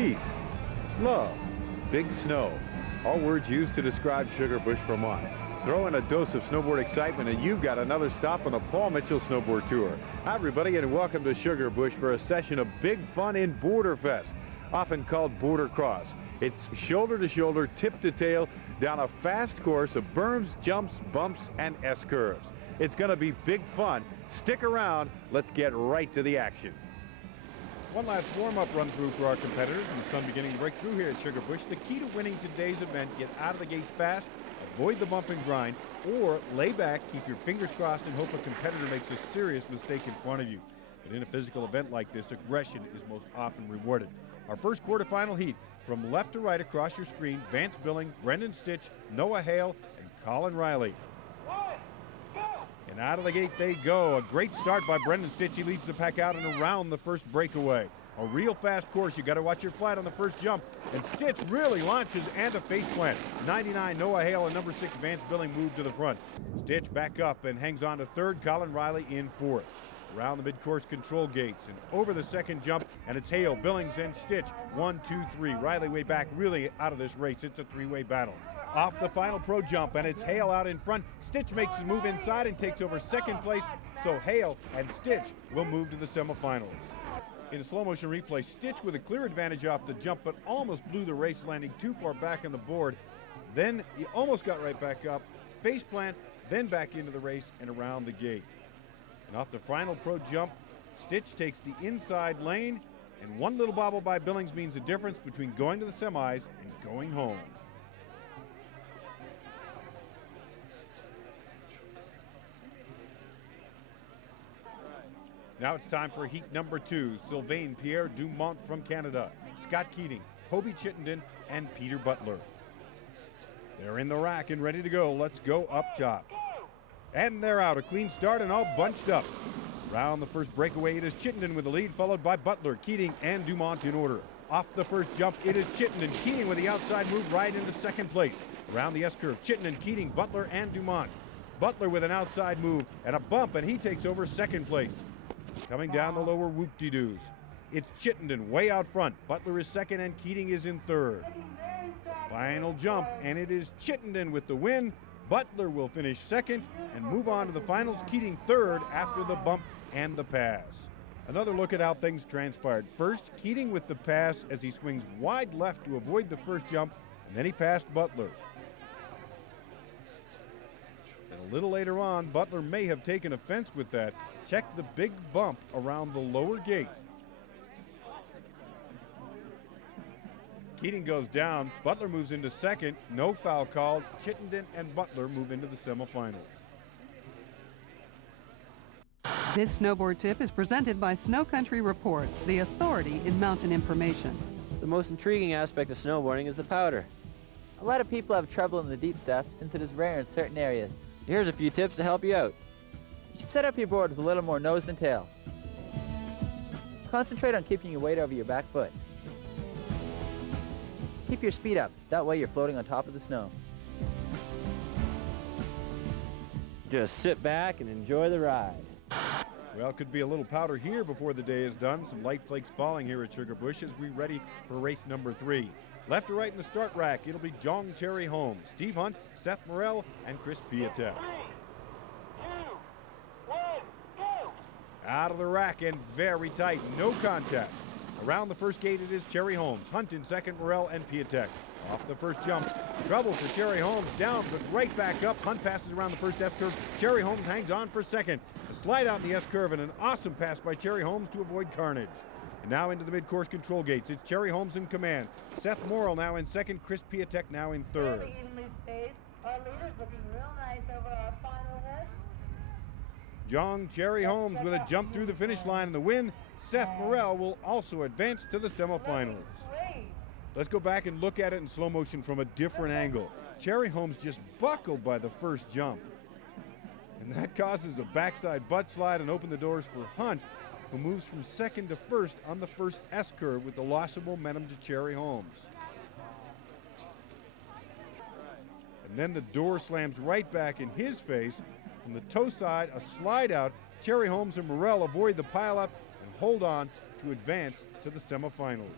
peace, love, big snow. All words used to describe Sugarbush Vermont. Throw in a dose of snowboard excitement and you've got another stop on the Paul Mitchell Snowboard Tour. Hi everybody and welcome to Sugarbush for a session of big fun in Boarderfest, often called Border Cross. It's shoulder to shoulder, tip to tail, down a fast course of berms, jumps, bumps, and S-curves. It's gonna be big fun. Stick around, let's get right to the action. One last warm-up run-through for our competitors and the sun beginning to break through here at Sugarbush. The key to winning today's event: get out of the gate fast, avoid the bump and grind, or lay back, keep your fingers crossed, and hope a competitor makes a serious mistake in front of you. But in a physical event like this, aggression is most often rewarded. Our first quarterfinal heat, from left to right across your screen: Vance Billing, Brendan Stitch, Noah Hale, and Colin Riley. And out of the gate they go. A great start by Brendan Stitch. He leads the pack out and around the first breakaway. A real fast course. You got to watch your flat on the first jump. And Stitch really launches and a face plant. 99 Noah Hale and number 6 Vance Billing move to the front. Stitch back up and hangs on to third. Colin Riley in fourth. Around the mid-course control gates and over the second jump, and it's Hale, Billings, and Stitch. 1, 2, 3. Riley way back, really out of this race. It's a three-way battle. Off the final pro jump, and it's Hale out in front. Stitch makes a move inside and takes over second place, so Hale and Stitch will move to the semifinals. In a slow motion replay, Stitch with a clear advantage off the jump, but almost blew the race, landing too far back on the board. Then he almost got right back up, face plant, then back into the race and around the gate. And off the final pro jump, Stitch takes the inside lane, and one little bobble by Billings means the difference between going to the semis and going home. Now it's time for heat number 2. Sylvain Pierre Dumont from Canada, Scott Keating, Hobie Chittenden, and Peter Butler. They're in the rack and ready to go. Let's go up top. And they're out. A clean start and all bunched up. Round the first breakaway, it is Chittenden with the lead, followed by Butler, Keating, and Dumont in order. Off the first jump, it is Chittenden. Keating with the outside move right into second place. Around the S-curve, Chittenden, Keating, Butler, and Dumont. Butler with an outside move and a bump, and he takes over second place. Coming down the lower whoop-de-doos, it's Chittenden way out front. Butler is second and Keating is in third. Final jump, and it is Chittenden with the win. Butler will finish second and move on to the finals. Keating third after the bump and the pass. Another look at how things transpired. First, Keating with the pass as he swings wide left to avoid the first jump, and then he passed Butler. And a little later on, Butler may have taken offense with that. Check the big bump around the lower gate. Keating goes down. Butler moves into second. No foul called. Chittenden and Butler move into the semifinals. This snowboard tip is presented by Snow Country Reports, the authority in mountain information. The most intriguing aspect of snowboarding is the powder. A lot of people have trouble in the deep stuff since it is rare in certain areas. Here's a few tips to help you out. You should set up your board with a little more nose than tail. Concentrate on keeping your weight over your back foot. Keep your speed up, that way you're floating on top of the snow. Just sit back and enjoy the ride. Well, could be a little powder here before the day is done. Some light flakes falling here at Sugarbush as we ready for race number 3. Left to right in the start rack, it'll be Jong Cherry Holmes, Steve Hunt, Seth Morrell, and Chris Piatek. Out of the rack and very tight, no contact. Around the first gate it is Cherry Holmes, Hunt in second, Morrell, and Piatek. Off the first jump, trouble for Cherry Holmes, down but right back up. Hunt passes around the first S-curve. Cherry Holmes hangs on for second. A slide out in the S-curve and an awesome pass by Cherry Holmes to avoid carnage. And now into the mid-course control gates. It's Cherry Holmes in command. Seth Morrell now in second, Chris Piatek now in third. Very evenly spaced. Our leader's looking real nice over our final head. Jong Cherry Holmes with a jump through the finish line in the win. Seth Morrell will also advance to the semifinals. Let's go back and look at it in slow motion from a different angle. Cherry Holmes just buckled by the first jump. And that causes a backside butt slide and opened the doors for Hunt, who moves from second to first on the first S-curve with the loss of momentum to Cherry Holmes. And then the door slams right back in his face. From the toe side, a slide out. Cherry Holmes and Morrell avoid the pileup and hold on to advance to the semifinals.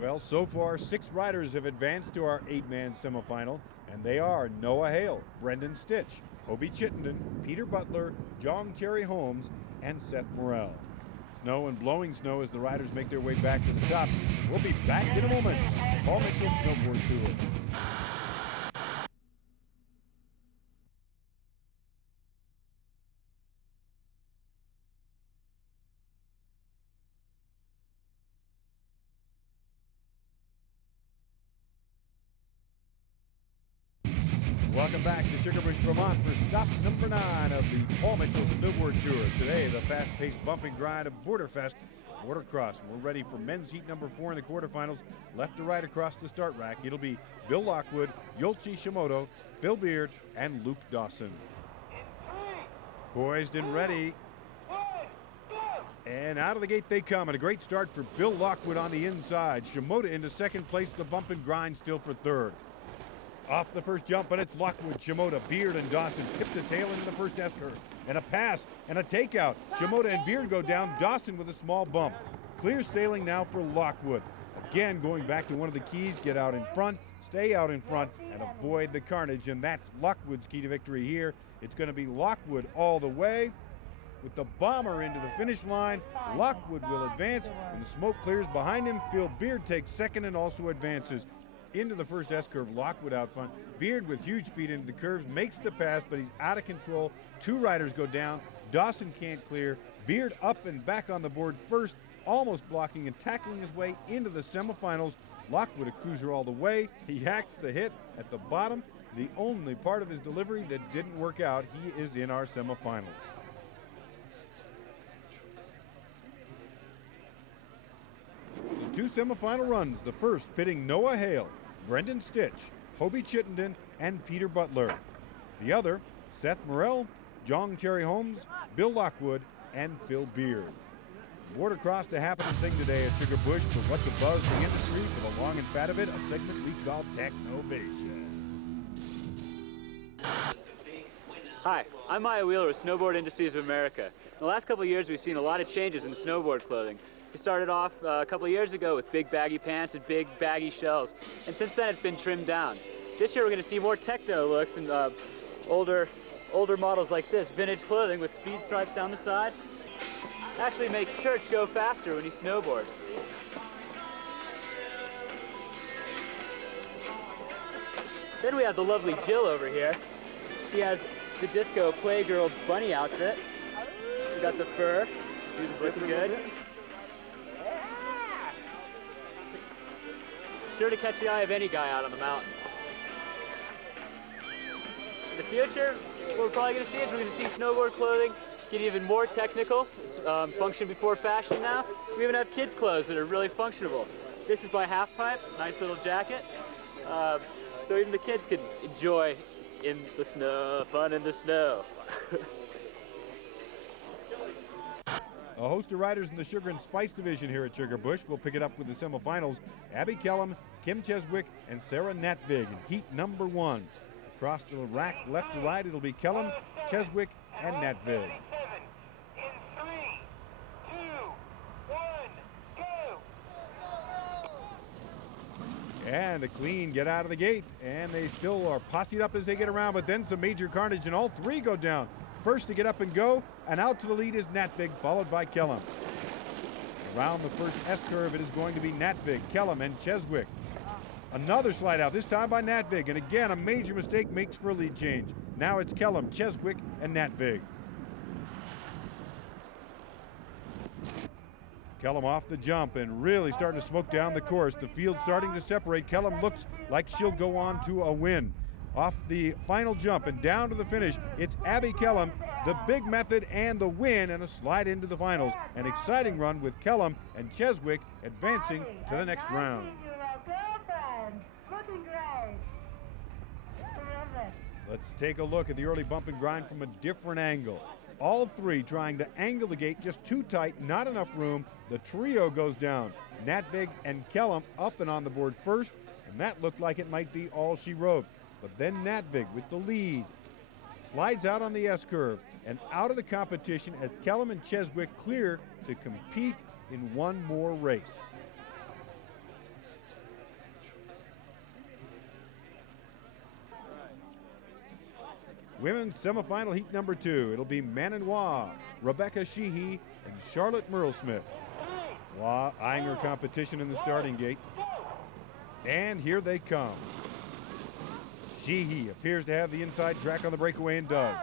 Well, so far, 6 riders have advanced to our 8-man semifinal, and they are Noah Hale, Brendan Stitch, Hobie Chittenden, Peter Butler, Jong Cherry Holmes, and Seth Morrell. Snow and blowing snow as the riders make their way back to the top. We'll be back in a moment. Paul Mitchell Snowboard Tour. Welcome back to Sugarbush Vermont for stop number 9 of the Paul Mitchell Snowboard Tour. Today, the fast-paced bump and grind of Boarderfest, Bordercross. We're ready for men's heat number 4 in the quarterfinals. Left to right across the start rack, it'll be Bill Lockwood, Yolchi Shimoto, Phil Beard, and Luke Dawson. Poised and ready. And out of the gate they come, and a great start for Bill Lockwood on the inside. Shimoda into second place, the bump and grind still for third. Off the first jump, and it's Lockwood, Shimoda, Beard, and Dawson tip the tail into the first S-curve. And a pass and a takeout. Shimoda and Beard go down, Dawson with a small bump. Clear sailing now for Lockwood. Again, going back to one of the keys, get out in front, stay out in front, and avoid the carnage. And that's Lockwood's key to victory here. It's going to be Lockwood all the way. With the bomber into the finish line, Lockwood will advance. When the smoke clears behind him, Phil Beard takes second and also advances. Into the first S-curve, Lockwood out front. Beard with huge speed into the curves, makes the pass, but he's out of control. 2 riders go down. Dawson can't clear. Beard up and back on the board first, almost blocking and tackling his way into the semifinals. Lockwood a cruiser all the way. He hacks the hit at the bottom. The only part of his delivery that didn't work out. He is in our semifinals. So 2 semifinal runs. The first pitting Noah Hale, Brendan Stitch, Hobie Chittenden, and Peter Butler. The other, Seth Morrell, Jong Cherry Holmes, Bill Lockwood, and Phil Beard. Bordercross a happening thing today at Sugarbush for what's abuzz the industry for the long and fat of it, a segment we call Technovation. Hi, I'm Maya Wheeler with Snowboard Industries of America. In the last couple of years, we've seen a lot of changes in snowboard clothing. We started off a couple of years ago with big baggy pants and big baggy shells, and since then it's been trimmed down. This year we're going to see more techno looks and older models like this, vintage clothing with speed stripes down the side. Actually make Church go faster when he snowboards. Then we have the lovely Jill over here. She has the disco Playgirl bunny outfit. We got the fur. She's looking good. Sure to catch the eye of any guy out on the mountain. In the future, what we're probably going to see is we're going to see snowboard clothing get even more technical. It's function before fashion now. We even have kids' clothes that are really functionable. This is by Half Pipe, nice little jacket. So even the kids can enjoy in the snow, fun in the snow. A host of riders in the Sugar and Spice division here at Sugarbush will pick it up with the semifinals. Abby Kellum, Kim Cheswick, and Sarah Natvig in heat number 1. Across the rack, left to right, it'll be Kellum, Cheswick, and Natvig. And a clean get out of the gate, and they still are posseed up as they get around, but then some major carnage, and all 3 go down. First to get up and go, and out to the lead is Natvig, followed by Kellum. Around the first S-curve, it is going to be Natvig, Kellum, and Cheswick. Another slide out, this time by Natvig, and again, a major mistake makes for a lead change. Now it's Kellum, Cheswick, and Natvig. Kellum off the jump and really starting to smoke down the course. The field starting to separate. Kellum looks like she'll go on to a win. Off the final jump and down to the finish, it's Abby Kellum, the big method and the win, and a slide into the finals. An exciting run with Kellum and Cheswick advancing to the next round. Let's take a look at the early bump and grind from a different angle. All 3 trying to angle the gate just too tight, not enough room. The trio goes down. Natvig and Kellum up and on the board first, and that looked like it might be all she wrote. But then Natvig with the lead slides out on the S-curve and out of the competition as Kellum and Cheswick clear to compete in one more race. Women's semifinal heat number 2. It'll be Manon Waugh, Rebecca Sheehy, and Charlotte Merle-Smith. Waugh eyeing her competition in the starting gate. And here they come. Sheehy appears to have the inside track on the breakaway and does.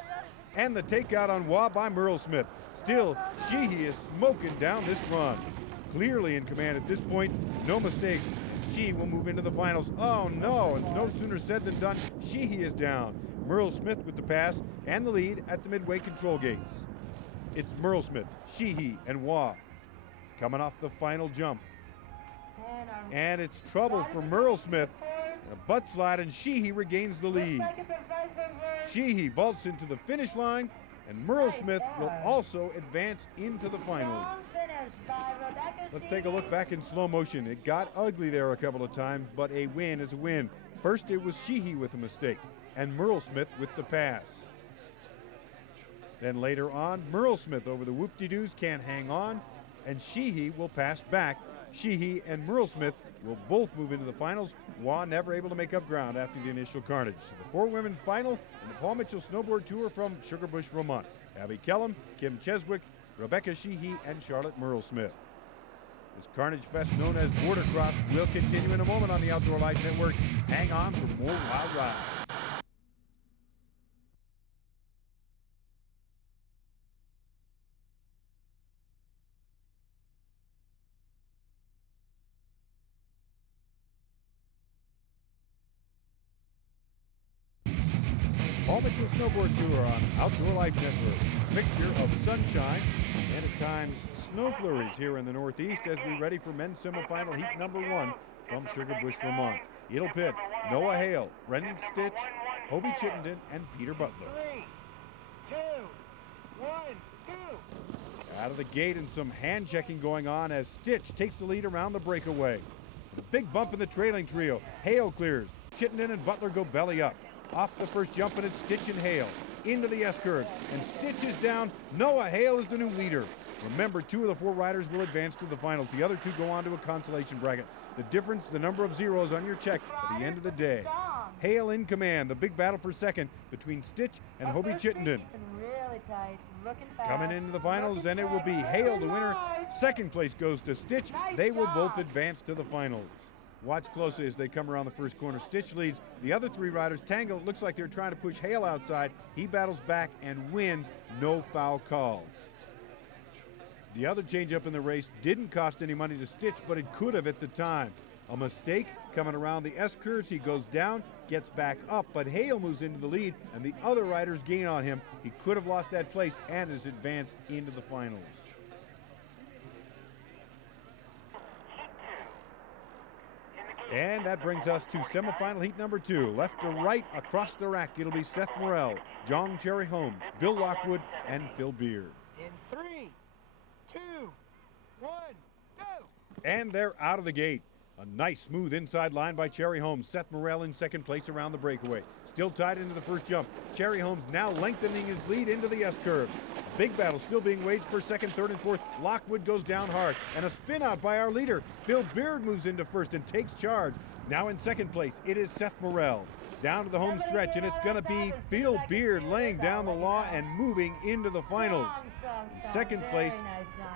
And the takeout on Waugh by Merle-Smith. Still, Sheehy is smoking down this run. Clearly in command at this point, no mistakes. She will move into the finals. Oh no, no sooner said than done. Sheehy is down. Merle-Smith with the pass and the lead at the midway control gates. It's Merle-Smith, Sheehy, and Waugh coming off the final jump. And it's trouble for Merle-Smith. A butt slide, and Sheehy regains the lead. Sheehy vaults into the finish line, and Merle-Smith will also advance into the finals. Let's take a look back in slow motion. It got ugly there a couple of times, but a win is a win. First it was Sheehy with a mistake, and Merle-Smith with the pass. Then later on, Merle-Smith over the whoop-de-doos can't hang on, and Sheehy will pass back. Sheehy and Merle-Smith will both move into the finals. Waugh never able to make up ground after the initial carnage. So the 4 women's final in the Paul Mitchell Snowboard Tour from Sugarbush, Vermont. Abby Kellum, Kim Cheswick, Rebecca Sheehy, and Charlotte Merle-Smith. This Carnage Fest known as Boarderfest will continue in a moment on the Outdoor Life Network. Hang on for more wild rides. Paul Mitchell Snowboard Tour on Outdoor Life Network. Mixture of sunshine and at times snow flurries here in the Northeast as we ready for men's semifinal heat number 1 from Sugarbush, Vermont. It'll pit Noah Hale, Brendan Stitch, Hobie Chittenden, and Peter Butler. 3, 2, 1, go! Out of the gate and some hand checking going on as Stitch takes the lead around the breakaway. The big bump in the trailing trio. Hale clears. Chittenden and Butler go belly up. Off the first jump, and it's Stitch and Hale into the S-curve, and Stitch is down. Noah Hale is the new leader. Remember, 2 of the 4 riders will advance to the finals. The other 2 go on to a consolation bracket. The difference, the number of zeros on your check at the end of the day. Hale in command. The big battle for second between Stitch and Hobie Chittenden. Really tight, looking fast. Coming into the finals, and it will be Hale the winner. Second place goes to Stitch. They will both advance to the finals. Watch closely as they come around the first corner. Stitch leads. The other 3 riders tangle. It looks like they're trying to push Hale outside. He battles back and wins. No foul call. The other change-up in the race didn't cost any money to Stitch, but it could have at the time. A mistake coming around the S-curves. He goes down, gets back up, but Hale moves into the lead, and the other riders gain on him. He could have lost that place and is advanced into the finals. And that brings us to semifinal heat number 2. Left to right across the rack, it'll be Seth Morrell, John Cherry Holmes, Bill Lockwood, and Phil Beard. In 3, 2, 1, go! And they're out of the gate. A nice smooth inside line by Cherry Holmes. Seth Morrell in second place around the breakaway. Still tied into the first jump. Cherry Holmes now lengthening his lead into the S-curve. Big battle still being waged for second, third, and fourth. Lockwood goes down hard. And a spin out by our leader. Phil Beard moves into first and takes charge. Now in second place, it is Seth Morrell. Down to the home stretch, and it's going to be Phil Beard laying down the law and moving into the finals. Second place,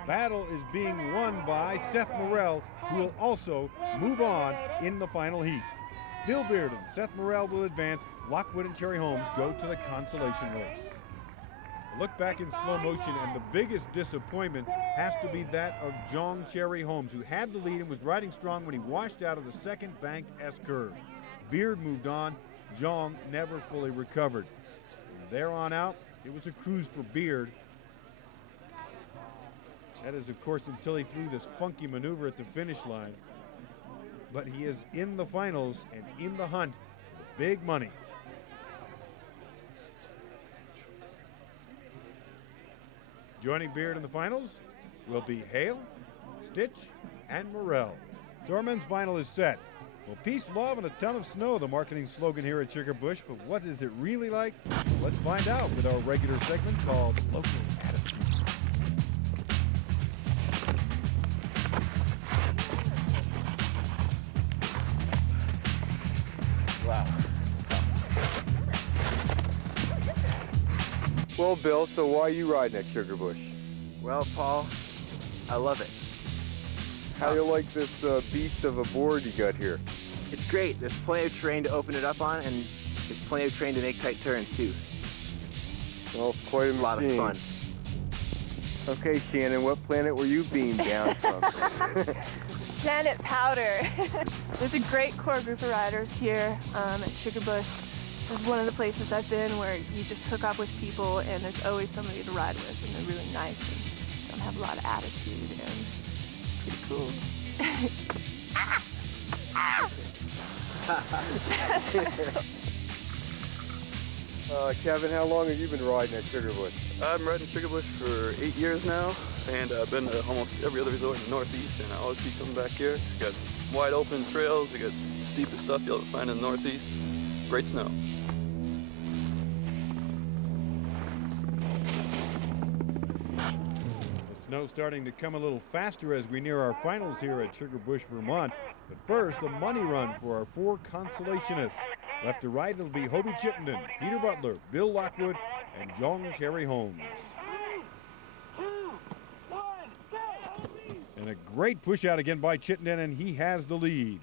battle is being won by Seth Morrell, who will also move on in the final heat. Phil Beard and Seth Morrell will advance. Lockwood and Cherry Holmes go to the consolation race. Look back in slow motion, and the biggest disappointment has to be that of John Cherry Holmes, who had the lead and was riding strong when he washed out of the second banked S-curve. Beard moved on. John never fully recovered. From there on out, it was a cruise for Beard. That is, of course, until he threw this funky maneuver at the finish line. But he is in the finals and in the hunt for big money. Joining Beard in the finals will be Hale, Stitch, and Morrell. So our men's final is set. Well, peace, love, and a ton of snow, the marketing slogan here at Sugarbush. But what is it really like? Let's find out with our regular segment called Local Attitude. Wow. Well, Bill, so why are you riding at Sugarbush? Well, Paul, I love it. How do you like this beast of a board you got here? It's great. There's plenty of terrain to open it up on, and there's plenty of terrain to make tight turns, too. Well, it's quite a machine. A lot of fun. Okay, Shannon, what planet were you beamed down from? Planet Powder. There's a great core group of riders here at Sugarbush. This is one of the places I've been where you just hook up with people and there's always somebody to ride with, and they're really nice and don't have a lot of attitude, and pretty cool. Kevin, how long have you been riding at Sugarbush? I've been riding Sugarbush for 8 years now, and I've been to almost every other resort in the Northeast, and I always keep coming back here. It's got wide open trails, you got steepest stuff you'll ever find in the Northeast. Great snow. The snow's starting to come a little faster as we near our finals here at Sugarbush, Vermont. But first, a money run for our 4 consolationists. Left to right, it'll be Hobie Chittenden, Peter Butler, Bill Lockwood, and Jong Cherry Holmes. 3, 2, 1, go! And a great push out again by Chittenden, and he has the lead.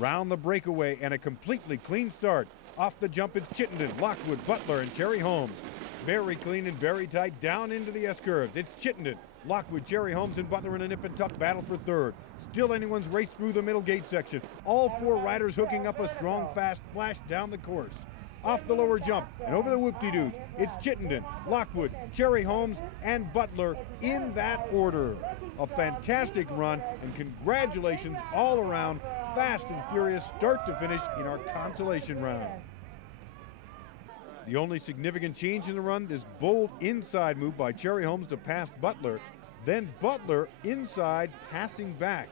Around the breakaway and a completely clean start. Off the jump, it's Chittenden, Lockwood, Butler, and Cherry Holmes. Very clean and very tight down into the S-curves. It's Chittenden, Lockwood, Cherry Holmes, and Butler in a nip and tuck battle for third. Still anyone's race through the middle gate section. All 4 riders hooking up a strong, fast flash down the course. Off the lower jump and over the whoop-de-doos, it's Chittenden, Lockwood, Cherry Holmes, and Butler in that order. A fantastic run, and congratulations all around. Fast and furious start to finish in our consolation round. The only significant change in the run, this bold inside move by Cherry Holmes to pass Butler, then Butler inside passing back.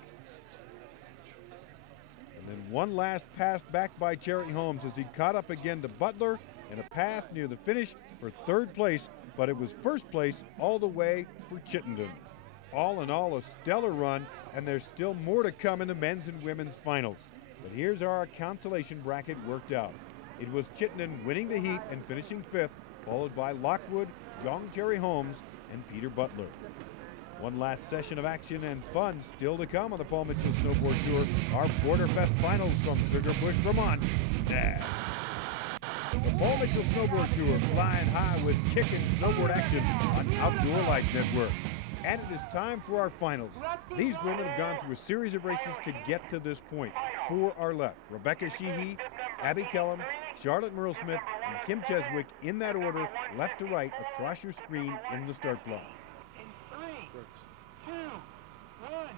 And then one last pass back by Cherry Holmes as he caught up again to Butler, and a pass near the finish for third place, but it was first place all the way for Chittenden. All in all, a stellar run, and there's still more to come in the men's and women's finals. But here's our consolation bracket worked out. It was Chittenden winning the heat and finishing 5th, followed by Lockwood, Jong Cherry Holmes, and Peter Butler. One last session of action and fun still to come on the Paul Mitchell Snowboard Tour, our Boarderfest finals from Sugarbush, Vermont. Next. The Paul Mitchell Snowboard Tour, flying high with kick and snowboard action on Outdoor Life Network. And it is time for our finals. These women have gone through a series of races to get to this point. 4 are left. Rebecca Sheehy, Abby Kellum, Charlotte Merle-Smith, and Kim Cheswick in that order, left to right across your screen in the start block. 3, 2, 1,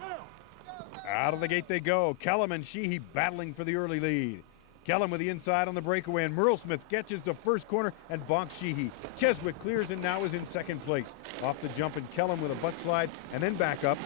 go! Out of the gate they go. Kellum and Sheehy battling for the early lead. Kellum with the inside on the breakaway, and Merle-Smith catches the first corner and bonks Sheehy. Cheswick clears and now is in second place. Off the jump, and Kellum with a butt slide and then back up.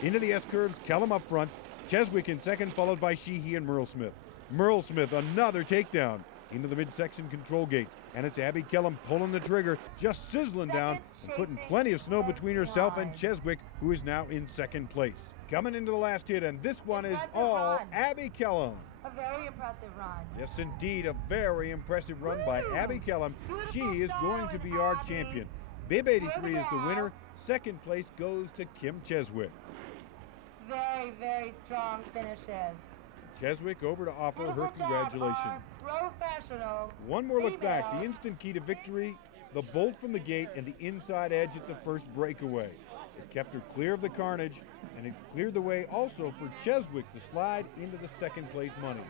Into the S-curves, Kellum up front. Cheswick in second, followed by Sheehy and Merle-Smith. Merle-Smith, another takedown into the midsection control gates. And it's Abby Kellum pulling the trigger, just sizzling down and putting plenty of snow between herself and Cheswick, who is now in second place. Coming into the last hit, and this one is all Abby Kellum. A very impressive run. Yes, indeed, a very impressive run by Abby Kellum. She is going to be our champion. Bib 83 is the winner. Second place goes to Kim Cheswick. Very, very strong finishes. Cheswick over to offer her congratulations. Professional. One more look back. The instant key to victory, the bolt from the gate and the inside edge at the first breakaway. It kept her clear of the carnage, and it cleared the way also for Cheswick to slide into the second place money.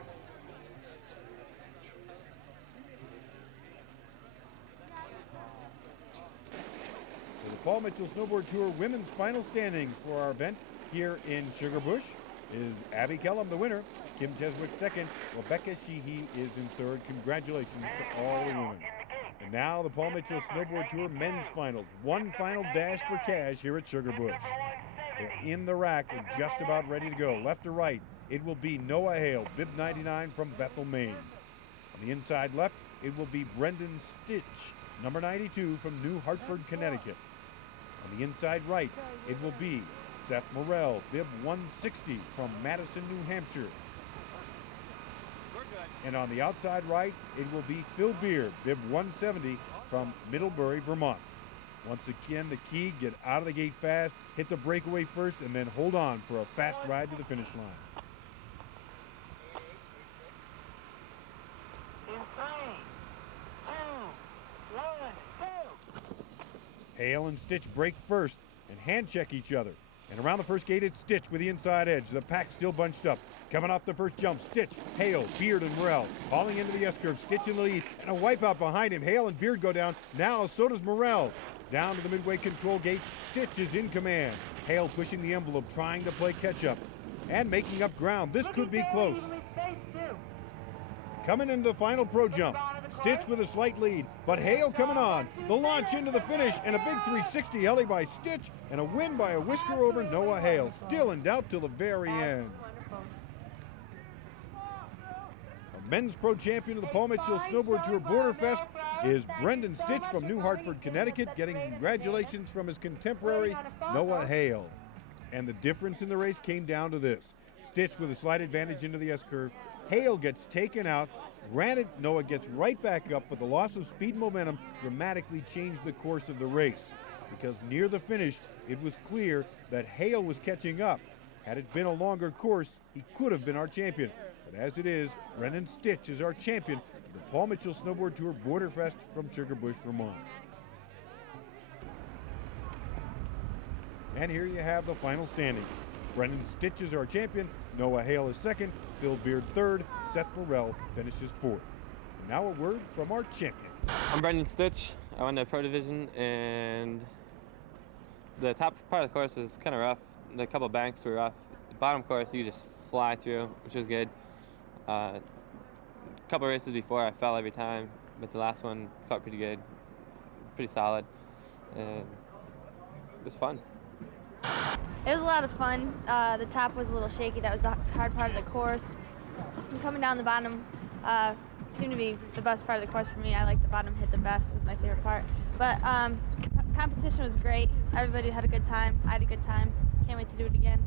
So the Paul Mitchell Snowboard Tour women's final standings for our event here in Sugarbush is Abby Kellum, the winner. Kim Cheswick second. Rebecca Sheehy is in third. Congratulations to all the women. And now the Paul Mitchell Snowboard Tour men's finals. One final dash for cash here at Sugarbush. They're in the rack and just about ready to go. Left to right, it will be Noah Hale, bib 99 from Bethel, Maine. On the inside left, it will be Brendan Stitch, number 92 from New Hartford, Connecticut. On the inside right, it will be Seth Morrell, bib 160 from Madison, New Hampshire. And on the outside right, it will be Phil Beard, bib 170 from Middlebury, Vermont. Once again, the key, get out of the gate fast, hit the breakaway first, and then hold on for a fast ride to the finish line. In 3, 2, 1, go! Hale and Stitch break first and hand check each other. And around the first gate, it's Stitch with the inside edge. The pack still bunched up. Coming off the first jump, Stitch, Hale, Beard, and Morrell. Falling into the S-curve, Stitch in the lead, and a wipeout behind him. Hale and Beard go down. Now so does Morrell. Down to the midway control gates, Stitch is in command. Hale pushing the envelope, trying to play catch-up. And making up ground. This could be close. Coming into the final pro jump, Stitch with a slight lead, but Hale coming on. The launch into the finish, and a big 360 heli by Stitch, and a win by a whisker over Noah Hale. Still in doubt till the very end. A men's pro champion of the Paul Mitchell Snowboard Tour Boarderfest is Brendan Stitch from New Hartford, Connecticut, getting congratulations from his contemporary Noah Hale. And the difference in the race came down to this. Stitch with a slight advantage into the S-curve. Hale gets taken out. Granted, Noah gets right back up, but the loss of speed and momentum dramatically changed the course of the race, because near the finish, it was clear that Hale was catching up. Had it been a longer course, he could have been our champion. But as it is, Brendan Stitch is our champion of the Paul Mitchell Snowboard Tour Boarderfest from Sugarbush, Vermont. And here you have the final standings. Brendan Stitch is our champion, Noah Hale is second, Phil Beard third, Seth Morrell finishes fourth. And now a word from our champion. I'm Brendan Stitch. I won the pro division, and the top part of the course was kind of rough. The couple banks were rough. The bottom course you just fly through, which was good. A couple races before I fell every time, but the last one felt pretty good, pretty solid, and it was fun. It was a lot of fun. The top was a little shaky. That was the hard part of the course. And coming down the bottom seemed to be the best part of the course for me. I like the bottom hit the best. It was my favorite part. But competition was great. Everybody had a good time. I had a good time. Can't wait to do it again.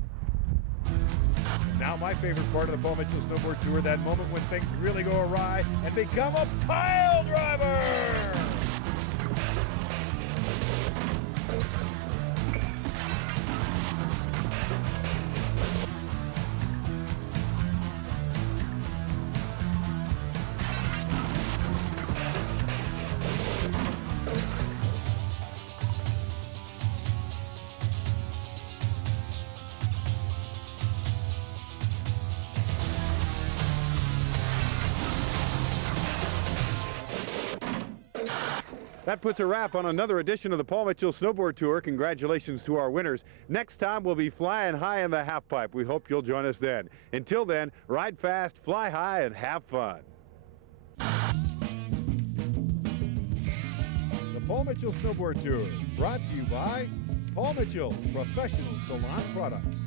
Now my favorite part of the Paul Mitchell Snowboard Tour, that moment when things really go awry and become a pile driver! That puts a wrap on another edition of the Paul Mitchell Snowboard Tour. Congratulations to our winners. Next time, we'll be flying high in the half pipe. We hope you'll join us then. Until then, ride fast, fly high, and have fun. The Paul Mitchell Snowboard Tour, brought to you by Paul Mitchell Professional Salon Products.